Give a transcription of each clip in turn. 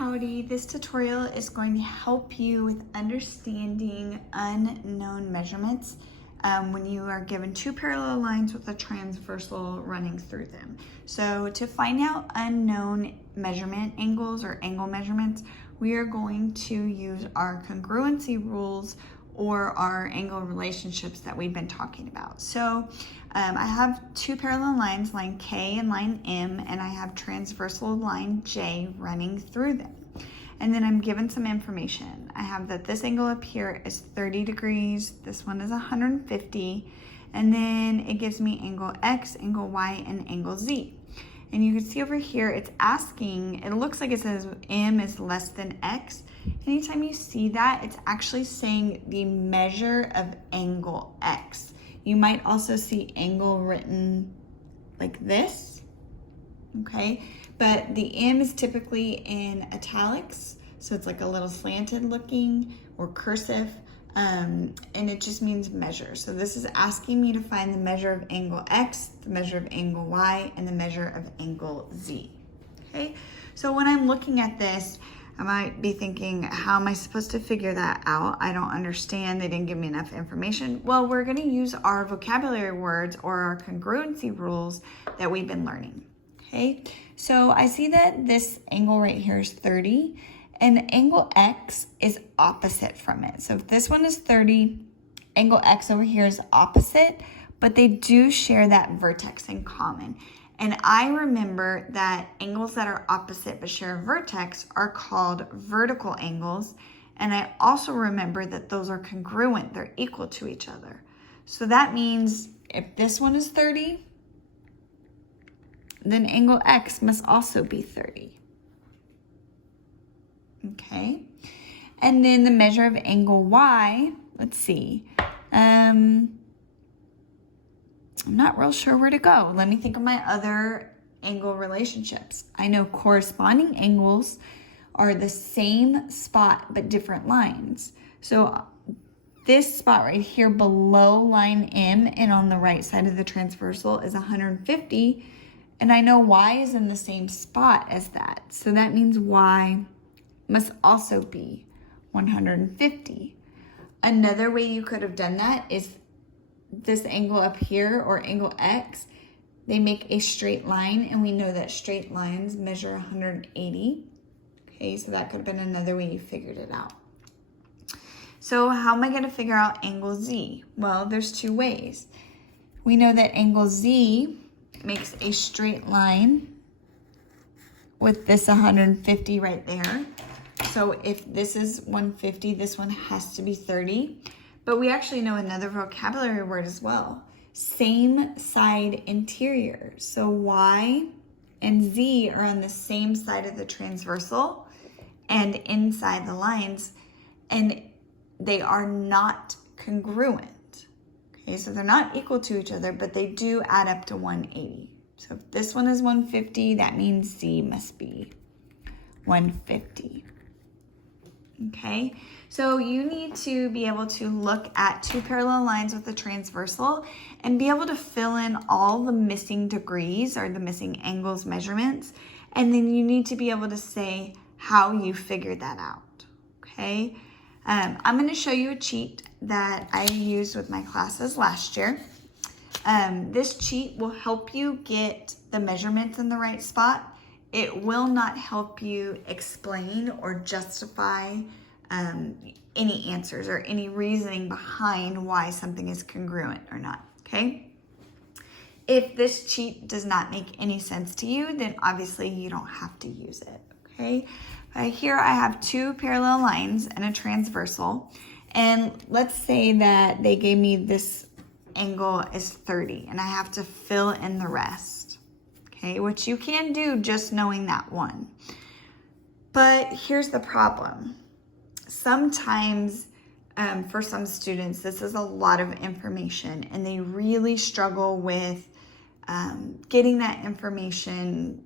Howdy, this tutorial is going to help you with understanding unknown measurements when you are given two parallel lines with a transversal running through them. So to find out unknown measurement angles or angle measurements, we are going to use our congruency rules or our angle relationships that we've been talking about. So I have two parallel lines, line K and line M, and I have transversal line J running through them. And then I'm given some information. I have that this angle up here is 30 degrees, this one is 150, and then it gives me angle X, angle Y, and angle Z. And you can see over here, it's asking, it looks like it says M is less than X. Anytime you see that, it's actually saying the measure of angle X. You might also see angle written like this, okay? But the M is typically in italics, so it's like a little slanted looking or cursive, and it just means measure. So this is asking me to find the measure of angle X, the measure of angle Y, and the measure of angle Z, okay? So when I'm looking at this, I might be thinking, how am I supposed to figure that out? I don't understand, they didn't give me enough information. Well, we're gonna use our vocabulary words or our congruency rules that we've been learning, okay? So I see that this angle right here is 30 and angle X is opposite from it. So if this one is 30, angle X over here is opposite, but they do share that vertex in common. And I remember that angles that are opposite but share a vertex are called vertical angles. And I also remember that those are congruent, they're equal to each other. So that means if this one is 30, then angle X must also be 30. Okay, and then the measure of angle Y, let's see. I'm not real sure where to go. Let me think of my other angle relationships. I know corresponding angles are the same spot but different lines. So this spot right here below line M and on the right side of the transversal is 150, and I know Y is in the same spot as that. So that means Y must also be 150. Another way you could have done that is this angle up here, or angle X, they make a straight line, and we know that straight lines measure 180. Okay, so that could have been another way you figured it out. So how am I going to figure out angle Z? Well, there's two ways. We know that angle Z makes a straight line with this 150 right there. So if this is 150, this one has to be 30. But we actually know another vocabulary word as well. Same side interior. So Y and Z are on the same side of the transversal and inside the lines, and they are not congruent. Okay, so they're not equal to each other, but they do add up to 180. So if this one is 150, that means Z must be 150. Okay, so you need to be able to look at two parallel lines with a transversal and be able to fill in all the missing degrees or the missing angles measurements. And then you need to be able to say how you figured that out, okay? I'm gonna show you a cheat that I used with my classes last year. This cheat will help you get the measurements in the right spot. It will not help you explain or justify any answers or any reasoning behind why something is congruent or not, okay? If this cheat does not make any sense to you, then obviously you don't have to use it, okay? Here I have two parallel lines and a transversal, and let's say that they gave me this angle is 30 and I have to fill in the rest. Okay, which you can do just knowing that one. But here's the problem. Sometimes for some students, this is a lot of information and they really struggle with getting that information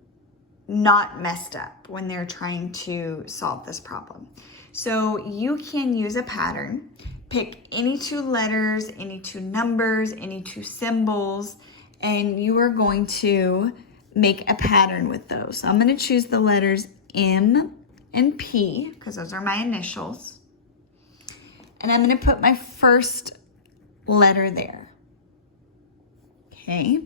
not messed up when they're trying to solve this problem. So you can use a pattern, pick any two letters, any two numbers, any two symbols, and you are going to make a pattern with those. So I'm going to choose the letters M and P, because those are my initials. And I'm going to put my first letter there. Okay.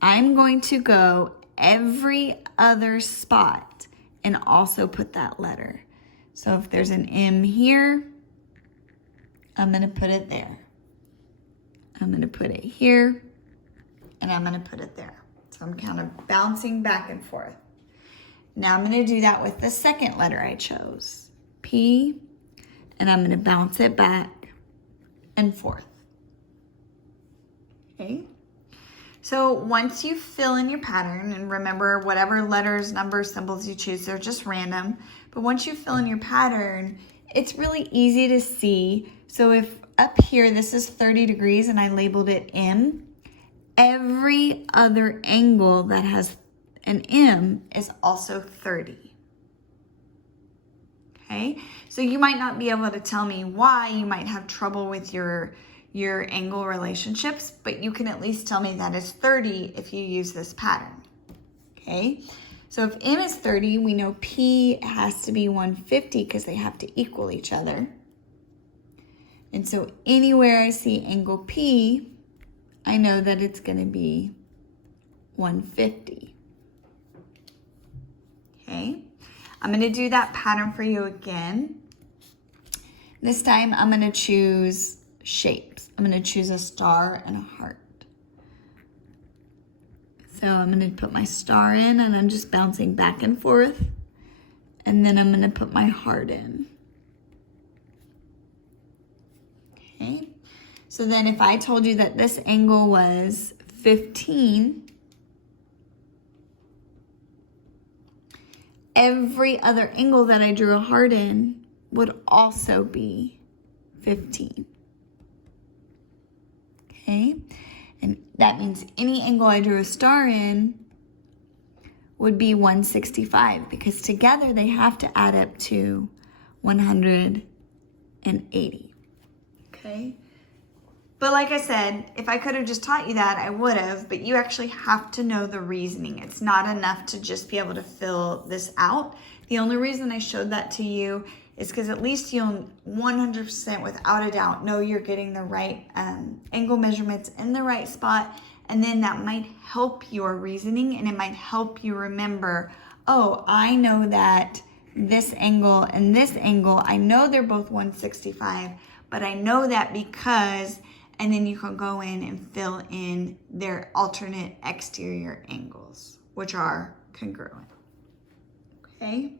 I'm going to go every other spot and also put that letter. So if there's an M here, I'm going to put it there. I'm going to put it here, and I'm going to put it there. So I'm kind of bouncing back and forth. Now I'm going to do that with the second letter I chose, P, and I'm going to bounce it back and forth. Okay. So once you fill in your pattern, and remember whatever letters, numbers, symbols you choose, they're just random. But once you fill in your pattern, it's really easy to see. So if up here, this is 30 degrees and I labeled it M, every other angle that has an M is also 30. Okay, so you might not be able to tell me why you might have trouble with your angle relationships, but you can at least tell me that it's 30 if you use this pattern. Okay, so if M is 30, we know P has to be 150 because they have to equal each other. And so anywhere I see angle P, I know that it's going to be 150. Okay, I'm going to do that pattern for you again. This time I'm going to choose shapes. I'm going to choose a star and a heart. So I'm going to put my star in and I'm just bouncing back and forth. And then I'm going to put my heart in. Okay. So then if I told you that this angle was 15, every other angle that I drew a heart in would also be 15. Okay, and that means any angle I drew a star in would be 165 because together they have to add up to 180. Okay, but like I said, if I could have just taught you that, I would have, but you actually have to know the reasoning. It's not enough to just be able to fill this out. The only reason I showed that to you is because at least you'll 100% without a doubt know you're getting the right angle measurements in the right spot, and then that might help your reasoning and it might help you remember, oh, I know that this angle and this angle, I know they're both 165, but I know that because, and then you can go in and fill in their alternate exterior angles, which are congruent. Okay?